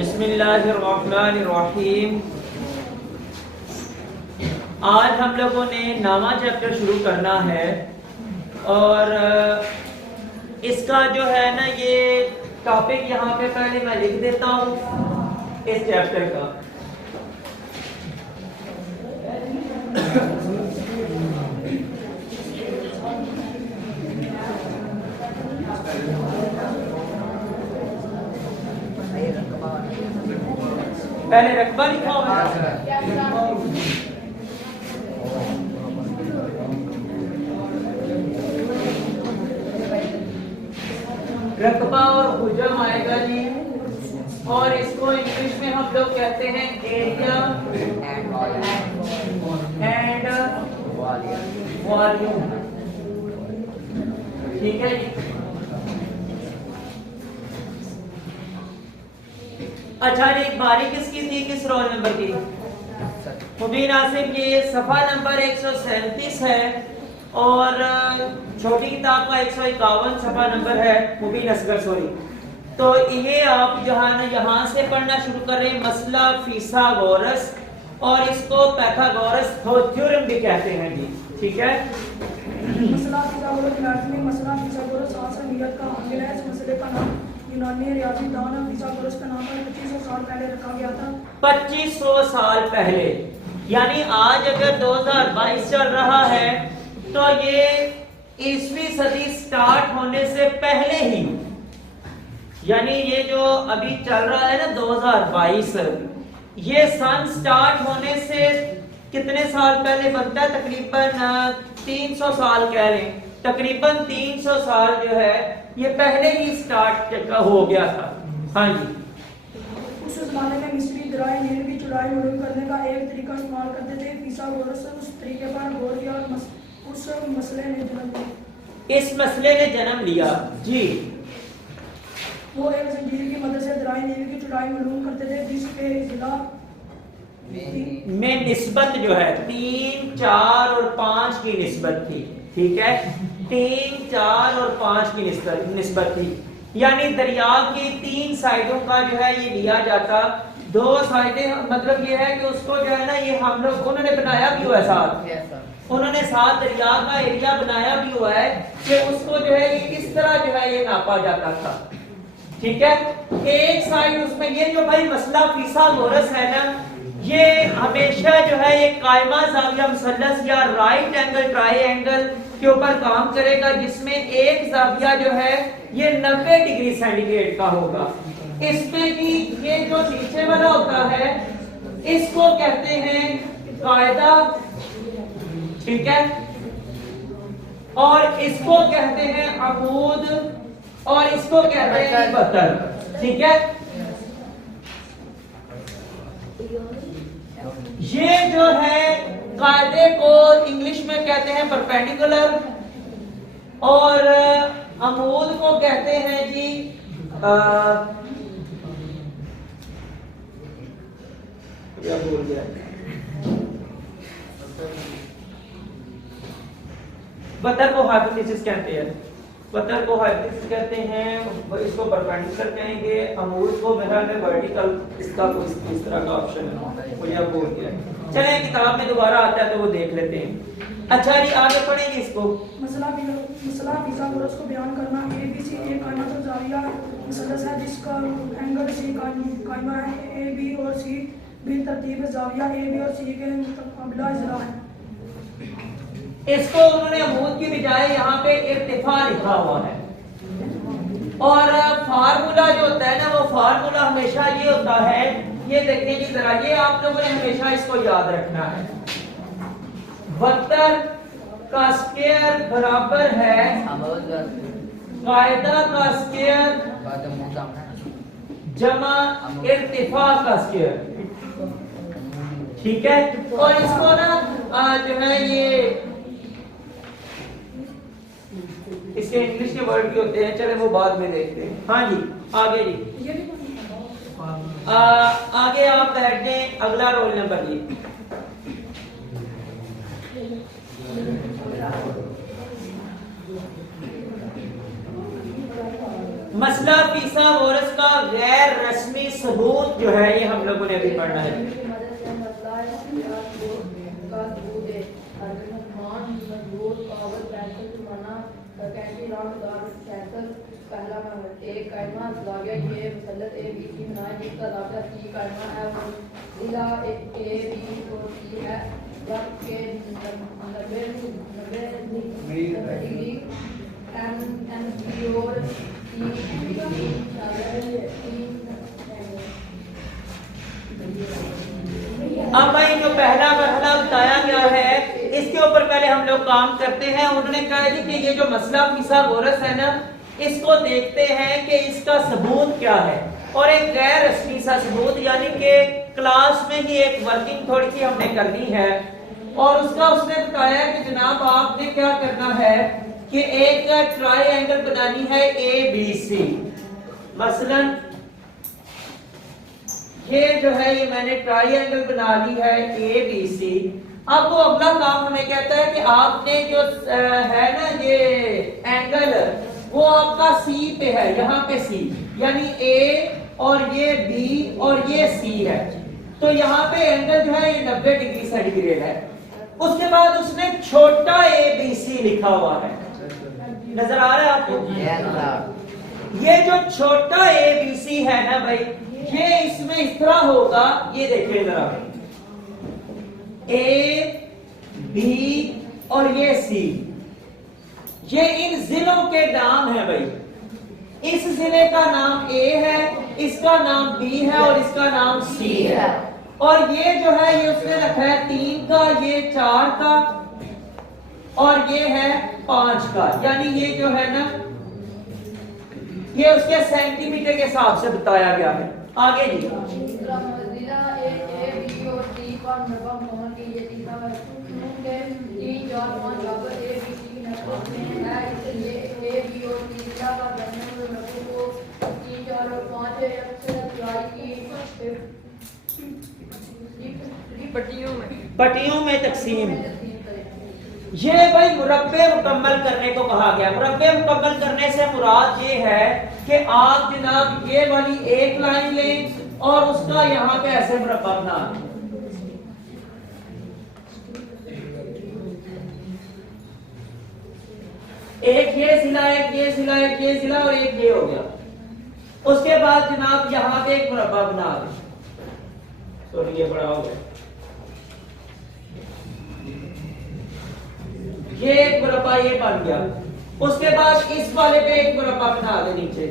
बिस्मिल्लाहिर्रहमानिर्रहीम। आज हम लोगों ने नामा चैप्टर शुरू करना है और इसका जो है ना ये टॉपिक यहाँ पे पहले मैं लिख देता हूँ इस चैप्टर का। पहले रकबा लिखा हुआ है। रकबा और हुजम आएगा जी, और इसको इंग्लिश में हम लोग कहते हैं एरिया एंड वॉल्यूम। ठीक है जी। अच्छा जी, बारी किसकी थी, किस रोल नंबर की? मुबीन आसिफ। ये सफा नंबर 137 है और छोटी किताब का 151 सफा नंबर है। मुबीन असगर सॉरी। तो ये आप जो है ना यहाँ से पढ़ना शुरू कर रहे हैं मसला फिसागोरस, और इसको पैथागोरस थ्योरम भी कहते हैं जी। ठीक है। मसला फिसागोरस में मसला फिसागोरस आसमियत का हामिल है। इस मसले का नाम यूनानी रियाज़ीदान फिसागोरस का नाम 2500 साल पहले रखा गया था। 2500 साल पहले, यानी आज अगर 2022 चल रहा है तो ये ईसवी सदी स्टार्ट होने से पहले ही, यानी ये जो अभी चल रहा है ना 2022, ये सन स्टार्ट होने से कितने साल पहले बनता है? तकरीबन 300 साल कह रहे हैं। तकरीबन 300 साल जो है ये पहले ही स्टार्ट हो गया था। हाँ जी। उस जमाने में मिस्री दराए नील की चौड़ाई मालूम करने का एक तरीका इस्तेमाल करते थे। फिसागोरस उस तरीके पर गौर किया और उस मसले ने जन्म लिया। इस मसले ने जन्म लिया जी। वो एक जंजीर की मदद से दराए नील की चौड़ाई मालूम करते थे, जिसके जिला में निस्बत जो है 3, 4 और 5 की निस्बत थी। ठीक है, 3, 4 और 5 की निस्बत थी, यानी दरिया की 3 साइडों का जो है ये लिया जाता। 2 साइडें मतलब ये है कि उसको जो है ना ये हम लोग उन्होंने बनाया भी हुआ है साथ, उन्होंने साथ दरिया का एरिया बनाया भी हुआ है कि उसको जो है ये किस तरह जो है ये नापा जाता था। ठीक है, एक साइड उसमें ये जो भाई मसला फिसागोरस है ना, ये हमेशा जो है ये कायमा ज़ाविया मुसल्लस या राइट एंगल ट्रायंगल के ऊपर काम करेगा, जिसमें एक ज़ाविया जो है ये 90 डिग्री सेंटीग्रेड का होगा। इसमें भी ये जो नीचे वाला होता है इसको कहते हैं कायदा। ठीक है, और इसको कहते हैं अमूद, और इसको कहते हैं बतर। ठीक है, ये जो है कायदे को इंग्लिश में कहते हैं परपेंडिकुलर, और अमूद को कहते हैं जी क्या बोल गया, बतर को हाइपोथेसिस कहते हैं। बतर को हाइपोथेसिस कहते हैं, इसको परपेंडिकुलर कहेंगे। अमूद को मेरा में वर्टिकल, इसका कुछ इस तरह का ऑप्शन है, मुझे अब बोल दिया। चलें किताब में दोबारा आता है तो वो देख लेते हैं। अच्छा जी, आगे पढ़ेंगे इसको। मसला फिसागोरस को बयान करना। ABC एक कायमत ज़ाविया मुसल्लस है जिसका एंगल C कायमा है। AB और C भी तरतीब ज़ाविया AB और C के मुकाबला इजरा है। इसको उन्होंने अमूद की बजाय यहाँ पे इर्तिफा लिखा हुआ है, और फार्मूला जो होता है ना वो फार्मूला हमेशा ये होता है, ये देखने की जरा, ये आप लोगों ने हमेशा इसको याद रखना है। वतर का स्क्वायर बराबर है कायदा का स्क्वायर जमा इर्तिफा का स्क्वायर। ठीक है, और इसको ना जो है ये इसके इंग्लिश के वर्ड भी होते हैं, चले वो बाद में देखते हैं। हाँ जी, आगे जी। आगे आप बैठ जाएं, अगला रोल नंबर जी। मसला फिसागोरस का गैर रस्मी सबूत जो है ये हम लोगों ने अभी पढ़ना है। पहला नंबर एक कायमा लागे ये मुसल्लत ए बी सी बनाए जिसका दाखिला सी कायमा है और जिला ए बी और सी है जब के 90 डिग्री एन बी और सी अब भाई जो पहला मरहला बताया गया है इसके ऊपर पहले हम लोग काम करते हैं। उन्होंने कहा जी कि ये जो मसला फिसागोरस है ना, इसको देखते हैं कि इसका सबूत क्या है, और एक गैर रस्मी सा सबूत, यानी कि क्लास में ही एक वर्किंग थोड़ी सी हमने करनी है। और उसका उसने बताया कि जनाब आपने क्या करना है कि एक ट्रायंगल बनानी है ए बी सी। मसलन ये जो है ये मैंने ट्रायंगल बना ली है ए बी सी। अब वो अगला काम हमें कहता है कि आपने जो है ना ये एंगल वो आपका सी पे है, यहाँ पे सी, यानी ए और ये बी और ये सी है, तो यहाँ पे एंगल जो है ये 90 डिग्री सेंटीग्रेड है। उसके बाद उसने छोटा ए बी सी लिखा हुआ है, नजर आ रहा है आपको? ये जो छोटा ए बी सी है ना भाई, ये इसमें इस तरह होगा, ये देखिए जरा, ए बी और ये सी, ये इन जिलों के नाम है भाई। इस जिले का नाम ए है, इसका नाम बी है और इसका नाम सी है। और ये जो है ये उसने रखा है 3 का, ये 4 का और ये है 5 का, यानी ये जो है ना ये उसके सेंटीमीटर के हिसाब से बताया गया है। आगे जी जिला ए बी और सी पर नंबर मोहन की ये तीसरा है के 3 4 5 बराबर ए बी सी नंबर में है, इसलिए ए बी और सी जिला का बनने हुए नंबर को 3 4 और 5 अक्सर चौड़ाई की पट्टियों में तकसीम। ये भाई मुरब्बे मुकम्मल करने को कहा गया। मुरब्बे मुकम्मल करने से मुराद ये है कि आप जनाब ये वाली एक लाइन लें और उसका यहाँ पे ऐसे मुरब्बा बना दें। एक ये जिला, एक ये जिला, एक ये जिला और एक ये हो गया। उसके बाद जनाब यहाँ पे एक मुरब्बा बना दें। सॉरी ये बड़ा हो गया। ये एक मुरब्बा ये बन गया। उसके बाद इस वाले पे एक मुरब्बा बना दे नीचे,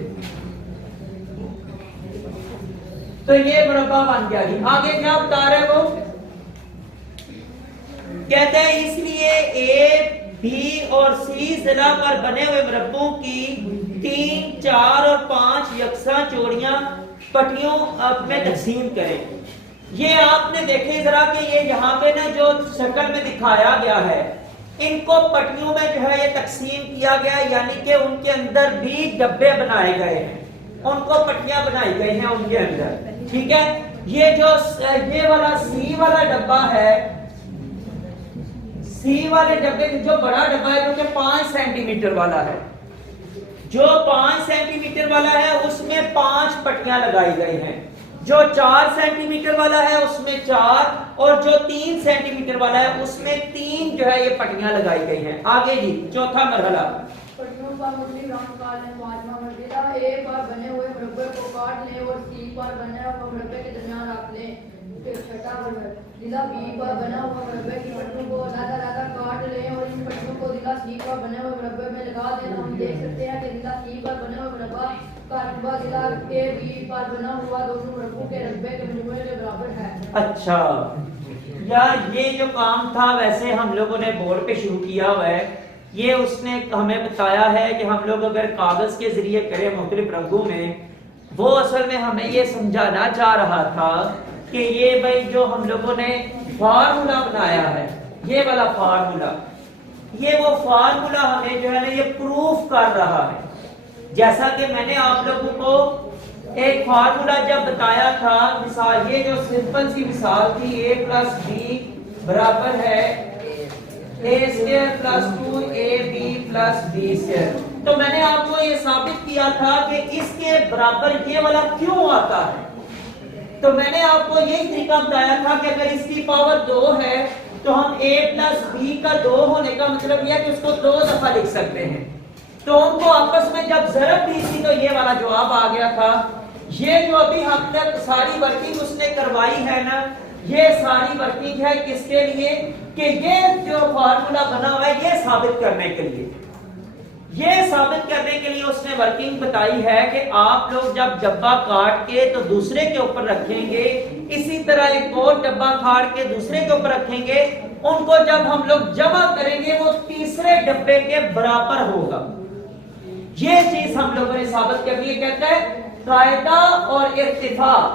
तो ये मुरब्बा बन गया जी। आगे क्या बता रहे वो कहते हैं, इसलिए ए बी और सी जिला पर बने हुए मुरब्बों की 3 4 और 5 यकसा चौड़ियां पट्टियों में तकसीम करें। ये आपने देखे जरा कि ये यहाँ पे ना जो शक्ल में दिखाया गया है, इनको पट्टियों में जो है ये तकसीम किया गया, यानी कि उनके अंदर भी डब्बे बनाए गए हैं, उनको पट्टियां बनाई गई हैं उनके अंदर। ठीक है, ये जो ये वाला सी वाला डब्बा है, सी वाले डब्बे जो बड़ा डब्बा है जो कि 5 सेंटीमीटर वाला है, जो 5 सेंटीमीटर वाला है उसमें 5 पट्टियां लगाई गई हैं। जो 4 सेंटीमीटर वाला है उसमें 4 और जो 3 सेंटीमीटर वाला है उसमें 3 जो है ये पट्टियां लगाई गई हैं। आगे जी चौथा मरहला, पट्टियों पर मुख्तलिफ रंग काट लें। 5वां मरहला ए पर बने हुए मुरब्बे को काट लें और सी पर बने हुए मुरब्बे के दरमियान रख लें। फिर छठा मरहला बी पर बना हुआ मुरब्बे की पट्टियों को अलग-अलग काट लें और इन पट्टियों को जिला सी पर बने हुए मुरब्बे में लगा दें। हम देख सकते हैं कि जिला सी पर बने हुए मुरब्बा का रकबा जिला ए बी पर बना हुआ दोनों मुरब्बों के रकबे के मजमूए के बराबर है। अच्छा यार, ये जो काम था वैसे हम लोगों ने बोर्ड पे शुरू किया हुआ है। ये उसने हमें बताया है कि हम लोग अगर कागज के जरिए करें मुख्तलिफ रंगों में, वो असल में हमें ये समझाना चाह रहा था कि ये भाई जो हम लोगों ने फार्मूला बनाया है, ये वाला फार्मूला, ये वो फार्मूला हमें जो है ना ये प्रूफ कर रहा है। जैसा कि मैंने आप लोगों को एक फार्मूला जब बताया था, मिसाल ये जो सिंपल सी मिसाल थी, a + b बराबर है a² + 2ab + b²। तो मैंने आपको ये साबित किया था कि इसके बराबर ये वाला क्यों आता है। तो मैंने आपको यही तरीका बताया था कि अगर इसकी पावर 2 है तो हम a प्लस बी का 2 होने का मतलब यह है कि उसको 2 दफा लिख सकते हैं। तो उनको आपस में जब जरब दी थी तो ये वाला जवाब आ गया था। ये जो अभी हम तक सारी वर्किंग उसने करवाई है ना, ये सारी वर्किंग है किसके लिए कि ये जो फार्मूला बना हुआ है ये साबित करने के लिए, ये साबित करने के लिए उसने वर्किंग बताई है कि आप लोग जब डब्बा काट के तो दूसरे के ऊपर रखेंगे, इसी तरह एक और डब्बा काट के दूसरे के ऊपर रखेंगे, उनको जब हम लोग जमा करेंगे वो तीसरे डब्बे के बराबर होगा। ये चीज हम लोगों ने साबित कर दी। कहता है कायदा और इर्तिफाक,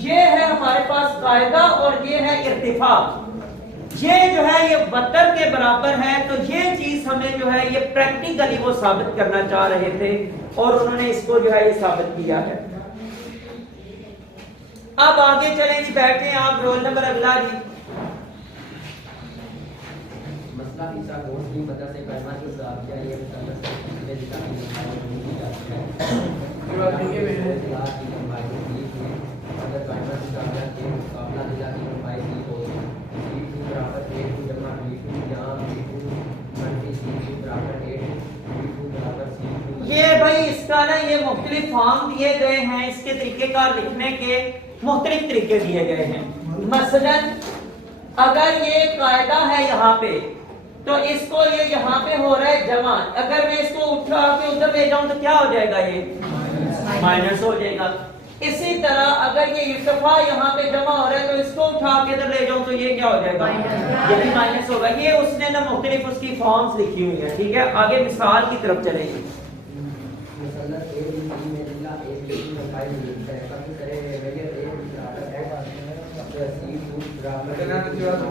ये है हमारे पास कायदा और ये है इर्तिफाक, ये जो है ये बतर के बराबर है। तो ये चीज हमें जो है ये प्रैक्टिकली वो साबित करना चाह रहे थे और उन्होंने इसको जो है ये साबित किया है। अब आगे चलें जी, बैठे आप, रोल नंबर अगला जी। मसला ईसा गोश्त की वजह से करना जो साफ किया ये मुसलसल से पिछले दिशा की लंबाई जाती है। अगर करना मुकाबला के मुकाबला दिला की लंबाई की हो c2 बराबर a2 जमा b2 जहां b2 मल्टी c2 बराबर a2 b2 बराबर c2। ये भाई इसका ना ये मुख्तलिफ फॉर्म दिए गए हैं, इसके तरीकेकार लिखने के मुख्तलिफ तरीके दिए गए हैं। मसलन अगर ये कायदा है यहाँ पे तो इसको ये यहाँ पे हो रहा है जमा, अगर मैं इसको उठा के उधर ले जाऊं तो क्या हो जाएगा, ये माइनस हो जाएगा। इसी तरह अगर ये इर्तिफा यहाँ पे जमा हो रहा है तो इसको उठा के इधर ले जाऊं तो ये क्या हो जाएगा, ये भी माइनस होगा। ये उसने ना मुख्तलिफ उसकी फॉर्म्स लिखी हुई है। ठीक है, आगे मिसाल की तरफ चलेंगे। मुसलसल a b c में दिला a b की लंबाई मिलता है कभी करे मेजर a बराबर x c2 बराबर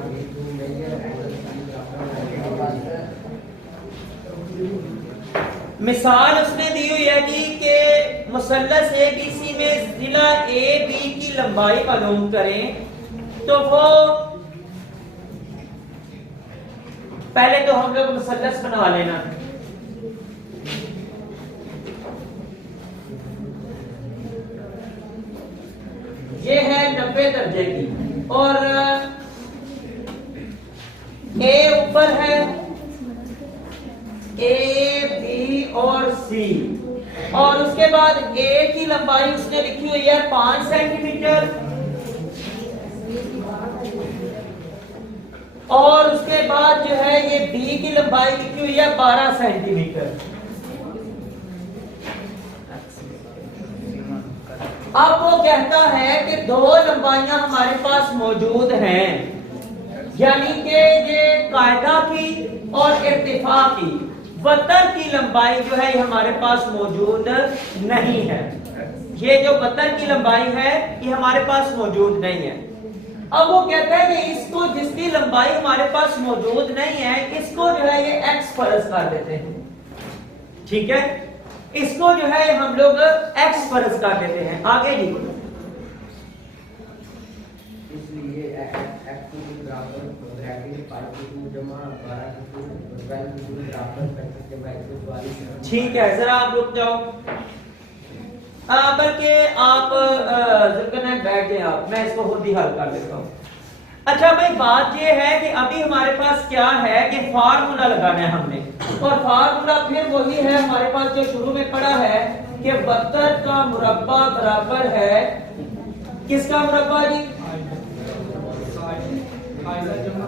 b2 मेजर एंगल c बराबर। मिसाल उसने दी हुई है जी कि मुसल्लस ABC में जिला AB की लंबाई मालूम करें, तो वो पहले तो हम लोग मुसल्लस बना लेना। ये है 90 दर्जे की और A ऊपर है, A, B और C, और उसके बाद A की लंबाई उसने लिखी हुई है 5 सेंटीमीटर और उसके बाद जो है ये B की लंबाई लिखी हुई है 12 सेंटीमीटर। अब वो कहता है कि दो लंबाइयां हमारे पास मौजूद हैं, यानी कि ये कायदा की और इर्तिफा की, बतर की लंबाई जो है ये हमारे पास मौजूद नहीं है। ये जो बतर की लंबाई है ये हमारे पास मौजूद नहीं है। अब वो कहता है कि इसको जिसकी लंबाई हमारे पास मौजूद नहीं है इसको जो है ये x फर्ज कर देते हैं। ठीक है, इसको जो है हम लोग x फर्ज कर देते हैं। आगे जी, इसलिए x2 बराबर ब्रैकेट 5 जमा 12 बराबर 45। ठीक है, जरा आप रुक जाओ, बल्कि आप बैठ जाए आप, मैं इसको खुद ही हल कर देता हूँ। अच्छा भाई, बात ये है कि अभी हमारे पास क्या है कि फार्मूला लगाना है हमने, और फार्मूला फिर वही है हमारे पास जो शुरू में पढ़ा है कि 72 का मुरब्बा बराबर है किसका मुरब्बा जी,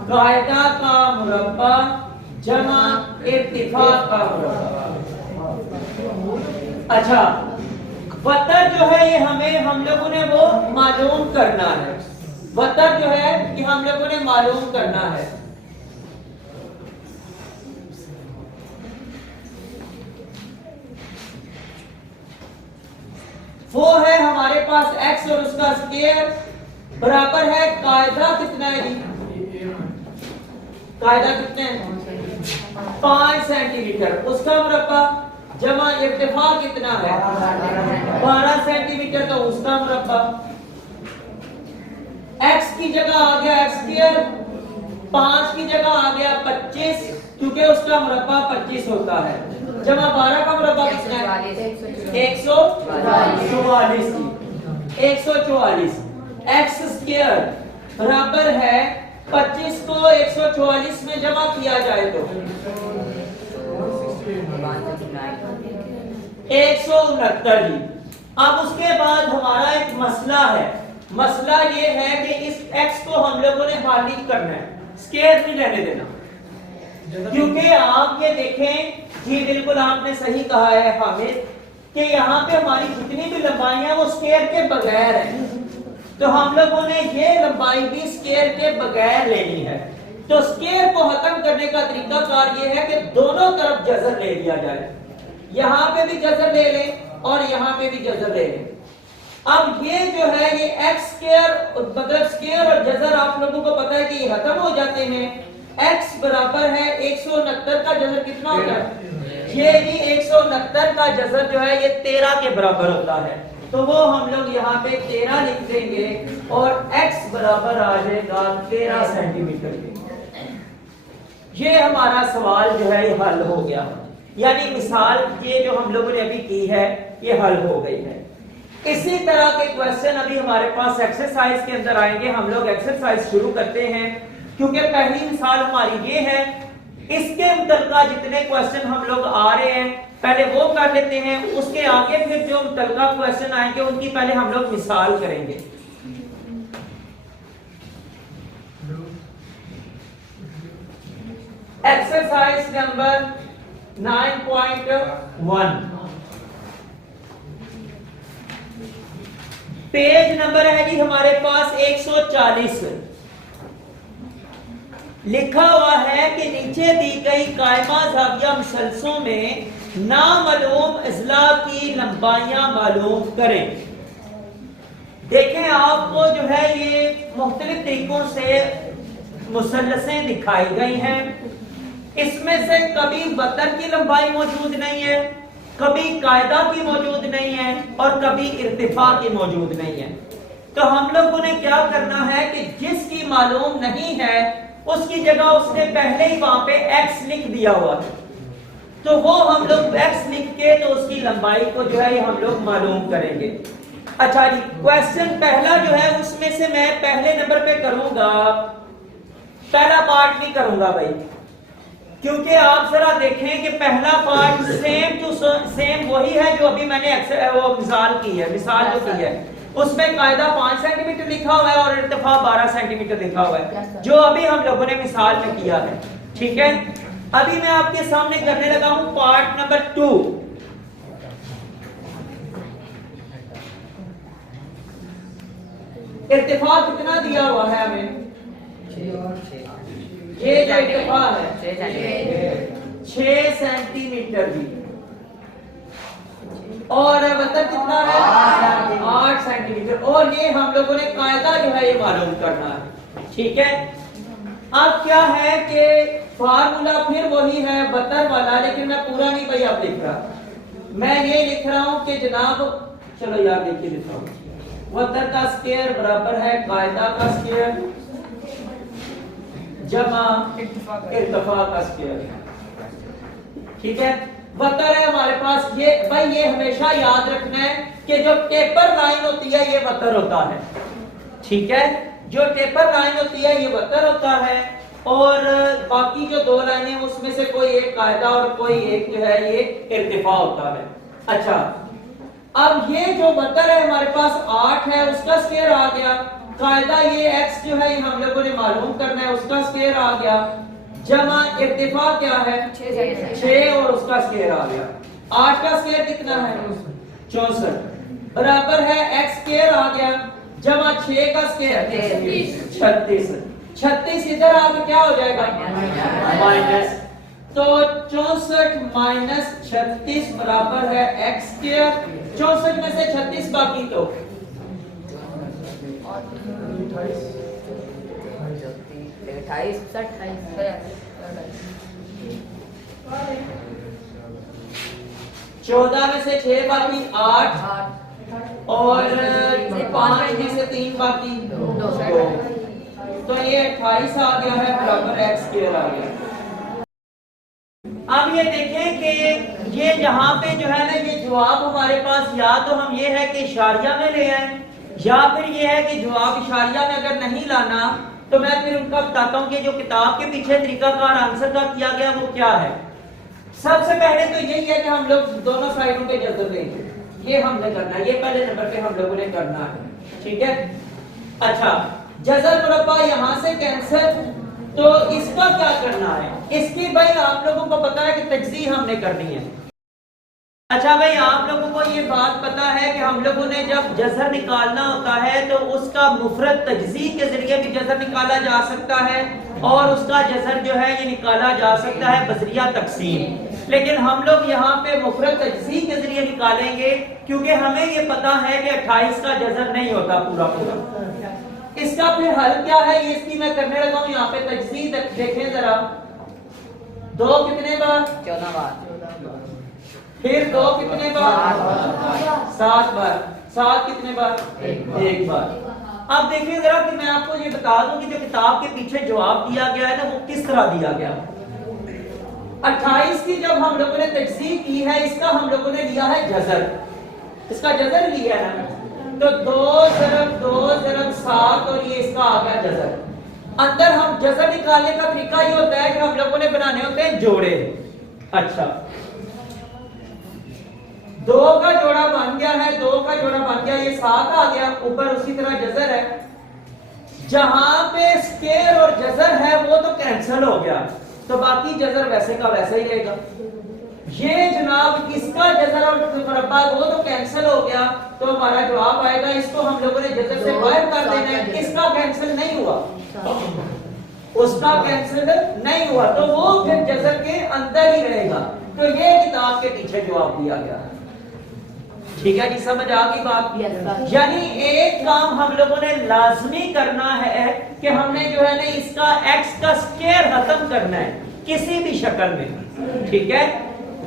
कायदा का मुरब्बा जमा इत्तिफाक का मुरब्बा। अच्छा, वतर जो है ये हम लोगों ने वो मालूम करना है, वतर जो है कि हम लोगों ने मालूम करना है। वो है हमारे पास x और उसका स्क्वायर बराबर है कायदा कितना है जी, कायदा कितने हैं 5 सेंटीमीटर, उसका मुरब्बा जमा इर्तिफा कितना है 12 सेंटीमीटर, तो उसका मुरब्बा। x की जगह आ गया x स्क्वायर, 5 की जगह आ गया 25 क्योंकि उसका मुरब्बा 25 होता है। जमा 12 का मुरब्बा कितना है? 144 की 144 एक्स स्क्वायर बराबर है 25 को 144 में जमा किया जाए तो 169 जी। अब उसके बाद हमारा एक मसला है, मसला ये है कि इस x को हम लोगों ने खाली करना है, स्क्वायर नहीं रहने देना, क्योंकि आप ये देखें जी, बिल्कुल आपने सही कहा है हामिद कि यहाँ पे हमारी जितनी भी लंबाई है वो स्क्वायर के बगैर है, तो हम लोगों ने ये लंबाई भी स्क्वायर के बगैर लेनी है। तो स्क्वायर को खत्म करने का तरीका कार ये है कि दोनों तरफ जज़र ले लिया जाए, यहाँ पे भी जज़र ले लें और यहाँ पे भी जज़र ले लें। अब ये जो है ये एक्स स्क्वायर मतलब स्क्वायर और जज़र आप लोगों को पता है कि ये खत्म हो जाते हैं। x बराबर है 169 का जज़र कितना होता है? ये भी 169 का जज़र जो है ये 13 के बराबर होता है, तो वो हम लोग यहाँ पे 13 लिख देंगे और x बराबर आ जाएगा 13 सेंटीमीटर के। ये हमारा सवाल जो है ये हल हो गया, यानी मिसाल ये जो हम लोगों ने अभी की है ये हल हो गई है। इसी तरह के क्वेश्चन अभी हमारे पास एक्सरसाइज के अंदर आएंगे। हम लोग एक्सरसाइज शुरू करते हैं क्योंकि पहली मिसाल हमारी ये है, इसके मुतल्लिका जितने क्वेश्चन हम लोग आ रहे हैं पहले वो कर लेते हैं, उसके आगे फिर जो मुतल्लिका क्वेश्चन आएंगे उनकी पहले हम लोग मिसाल करेंगे। एक्सरसाइज नंबर 9.1 पेज नंबर है जी हमारे पास 140। लिखा हुआ है कि नीचे दी गई कायमा ज़ाविया मुसलसलों में नामालूम अज़ला की लंबाइयां मालूम करें। देखें आपको जो है ये मुख्तलिफ तरीकों से मुसल्लसें दिखाई गई हैं, इसमें से कभी वतर की लंबाई मौजूद नहीं है, कभी कायदा की मौजूद नहीं है और कभी इर्तिफा की मौजूद नहीं है। तो हम लोगों ने क्या करना है कि जिसकी मालूम नहीं है उसकी जगह उसने पहले ही वहां पे x लिख दिया हुआ है, तो वो हम लोग x लिख के तो उसकी लंबाई को जो है हम लोग मालूम करेंगे। अच्छा जी, क्वेश्चन पहला जो है उसमें से मैं पहले नंबर पे करूंगा, पहला पार्ट नहीं करूंगा भाई, क्योंकि आप जरा देखें कि पहला पार्ट सेम टू सेम वही है जो अभी मैंने वो मिसाल की है, मिसाल जो की है उसमें कायदा 5 सेंटीमीटर लिखा हुआ है और इर्तिफा 12 सेंटीमीटर लिखा हुआ है, जो अभी हम लोगों ने मिसाल में किया है। ठीक है, अभी मैं आपके सामने करने लगा हूं पार्ट नंबर 2। इर्तिफा कितना दिया हुआ है हमें? ये जो इर्तिफा है 6 सेंटीमीटर जी, और वतर कितना है? 8 सेंटीमीटर, और ये हम लोगों ने कायदा जो है ये मालूम करना है। ठीक है, अब क्या है कि फार्मूला फिर वही है वतर वाला, लेकिन मैं पूरा नहीं भाई आप लिख रहा, मैं ये लिख रहा हूं कि जनाब चलो यार देखिए लिखा हूं, वतर का स्क्वायर बराबर है कायदा का स्क्वायर जमा इर्तिफा का स्क्वायर। ठीक है, वतर है हमारे पास ये भाई, ये हमेशा याद रखना है कि जो टेपर लाइन होती है ये वतर होता है। ठीक है, जो टेपर लाइन होती है ये वतर होता है, और बाकी जो 2 लाइनें उसमें से कोई एक कायदा और कोई एक जो है ये इर्तिफा होता है। अच्छा, अब ये जो वतर है हमारे पास 8 है, उसका स्क्वायर आ गया, कायदा ये x जो है हम लोगों ने मालूम करना है, उसका स्क्वायर आ गया, जमा इर्तिफा क्या है 6 और उसका स्क्वायर आ गया। 8 का स्क्वायर कितना है? 64 बराबर है x स्क्वायर आ गया, जमा 6 का स्क्वायर 36। 36 इधर आके क्या हो जाएगा? माइनस, तो 64 माइनस 36 बराबर है x स्क्वायर। 64 में से 36 बाकी तो 14 में से 6 बाकी 8 और 5 में से 3 बाकी 2, तो ये 28 आ गया है बराबर x स्क्वायर आ गया। अब ये देखें कि ये यहाँ पे जो है ना ये जवाब हमारे पास या तो हम ये है कि इशारिया में ले आए या फिर ये है कि जवाब इशारिया में अगर नहीं लाना तो मैं फिर उनका बताता हूँ कि जो किताब के पीछे तरीकाकार आंसर का किया गया वो क्या है। सबसे पहले तो यही है कि हम लोग दोनों साइडों पे जजर लेंगे, ये हमने करना है, ये पहले नंबर पे हम लोगों ने करना है, ठीक है। अच्छा, जजर मुरब्बा यहाँ से कैंसिल, तो इसका क्या करना है, इसकी भाई आप लोगों को पता है कि तजज़ीह हमने करनी है। अच्छा भाई, आप लोगों को ये बात पता है कि हम लोगों ने जब जज़र निकालना होता है तो उसका मुफरद तजज़ीह के जरिए भी जज़र निकाला जा सकता है और उसका जज़र जो है ये निकाला जा सकता है बज़रिया तक़सीम। लेकिन हम लोग यहाँ पे मुफरद तजज़ीह के जरिए निकालेंगे क्योंकि हमें ये पता है कि 28 का जज़र नहीं होता पूरा पूरा। इसका फिर हल क्या है, ये इसकी मैं करने लगा हूँ। यहाँ पे तजज़ीह देखें जरा, 2 कितने बार, 14 बार, फिर 2 कितने बार, 7 बार, 7 कितने बार, 1 बार। अब देखिए जरा कि मैं आपको ये बता दूं कि जो किताब के पीछे जवाब दिया गया है ना वो किस तरह दिया गया। 28 की जब हम लोगों ने तजज़ीह की है, इसका हम लोगों ने लिया है जज़र, इसका जज़र लिया है ना, तो 2 ज़रब 2 ज़रब 7 और ये इसका आ गया जज़र। अंदर हम जज़र निकालने का तरीका ये होता है कि हम लोगों ने बनाने होते हैं जोड़े। अच्छा, 2 का जोड़ा बन गया है, 2 का जोड़ा बन गया, ये 7 आ गया, ऊपर उसी तरह जज़र है। जहां पे स्केयर और जज़र है वो तो कैंसिल हो गया, तो बाकी जज़र वैसे का वैसा ही रहेगा। ये जनाब किसका जज़र और मुरब्बा वो तो कैंसिल हो गया, तो हमारा जवाब आएगा, इसको हम लोगों ने जज़र से बाहर कर देना है। किसका कैंसिल नहीं हुआ, उसका कैंसिल नहीं हुआ, तो वो फिर जज़र के अंदर ही रहेगा। तो ये किताब के पीछे जवाब दिया गया है। ठीक है जी, समझ आ गई बात। यानी एक काम हम लोगों ने लाजमी करना है कि हमने जो है ना इसका x का स्क्वायर खत्म करना है किसी भी शक्ल में, ठीक है।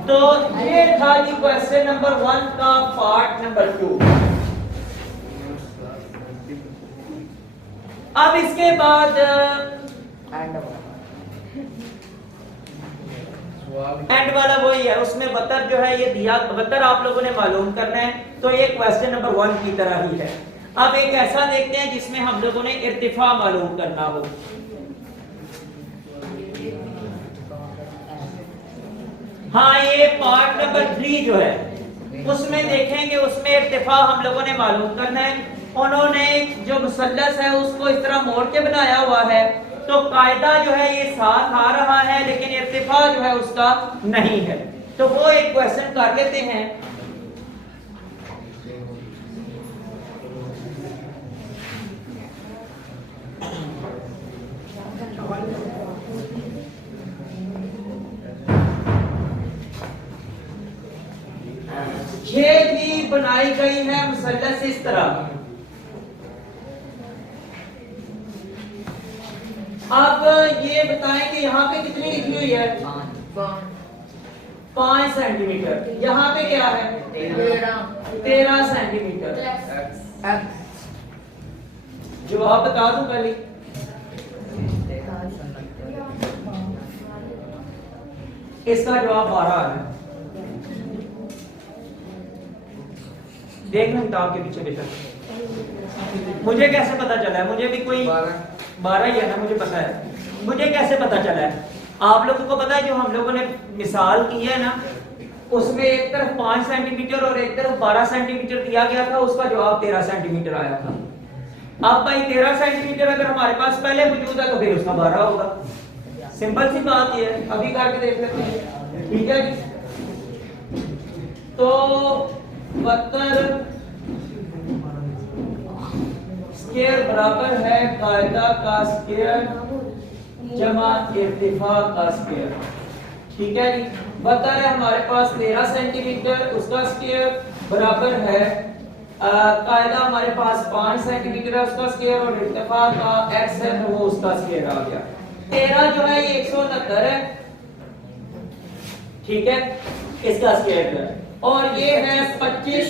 तो ये था जी क्वेश्चन नंबर 1 का पार्ट नंबर 2। अब इसके बाद एंड वाला वही है, उसमें वतर जो है ये दिया, वतर आप लोगों ने मालूम करना है, तो ये क्वेश्चन नंबर 1 की तरह ही है। अब एक ऐसा देखते हैं जिसमें हम लोगों ने इर्तिफा मालूम करना हो। हाँ, ये पार्ट नंबर 3 जो है उसमें देखेंगे, उसमें इर्तिफा हम लोगों ने मालूम करना है। उन्होंने जो मुसल्लस है उसको इस तरह मोड़ के बनाया हुआ है, तो कायदा जो है ये साथ आ रहा है लेकिन इर्तिफा जो है उसका नहीं है। तो वो एक क्वेश्चन कर लेते हैं। ये भी बनाई गई है मुसल्लस इस तरह। अब ये बताएं कि यहाँ पे कितनी लिखी हुई है, 5 सेंटीमीटर। यहाँ पे क्या है, 13 सेंटीमीटर। जवाब बता दूं पहले, इसका जवाब 12 है। देख लो किताब के पीछे बेटा, मुझे कैसे पता चला है, मुझे भी कोई 12 ही है ना, मुझे पता है। मुझे कैसे पता चला है, आप लोगों को पता है जो हम लोगों ने मिसाल की है ना, उसमें एक तरफ 5 सेंटीमीटर और एक तरफ 12 सेंटीमीटर दिया गया था, उसका जवाब 13 सेंटीमीटर आया था। अब भाई 13 सेंटीमीटर अगर हमारे पास पहले मौजूद है तो फिर उसका 12 होगा। सिंपल सी बात ये है, अभी करके देख लेते हैं, ठीक है जी। तो वतर स्क्वायर बराबर है कायदा का स्क्वायर जमा इर्तिफा का स्क्वायर, ठीक है जी। वतर है हमारे पास 13 सेंटीमीटर, उसका स्क्वायर बराबर है कायदा हमारे पास 5 सेंटीमीटर है उसका स्क्वायर, और इर्तिफा का x है तो वो उसका स्क्वायर आ गया। 13 जो है ये 169 है, ठीक है, इसका स्क्वायर है। और ये है 25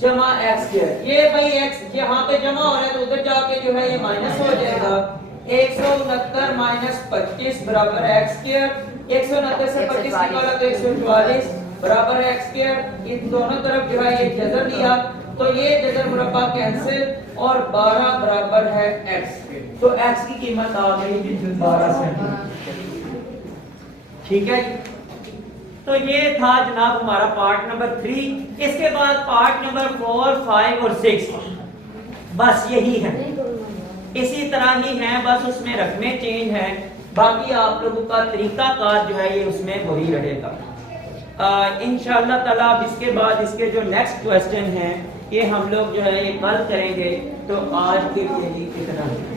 जमा x स्क्वायर। ये भाई x यहाँ पे जमा हो रहा है तो उधर जाके जो है ये माइनस हो जाएगा। 169 माइनस 25 बराबर x स्क्वायर। 190 से 25 निकाला तो 144 बराबर है x स्क्वायर। इन दोनों तरफ जो है ये जज़र लिया तो ये जज़र मुरब्बा कैंसिल और 12 बराबर है x। तो x की कीमत आ गई 12 सेंटीमीटर। ठीक है, तो ये था जनाब हमारा पार्ट नंबर 3। इसके बाद पार्ट नंबर 4, 5 और 6 बस यही है, इसी तरह ही है, बस उसमें रकमें चेंज हैं, बाकी आप लोगों का तरीकाकार जो है ये उसमें वही रहेगा। इंशाअल्लाह ताला अब इसके बाद इसके जो नेक्स्ट क्वेश्चन हैं ये हम लोग जो है ये कल करेंगे। तो आज के लिए इतना ही।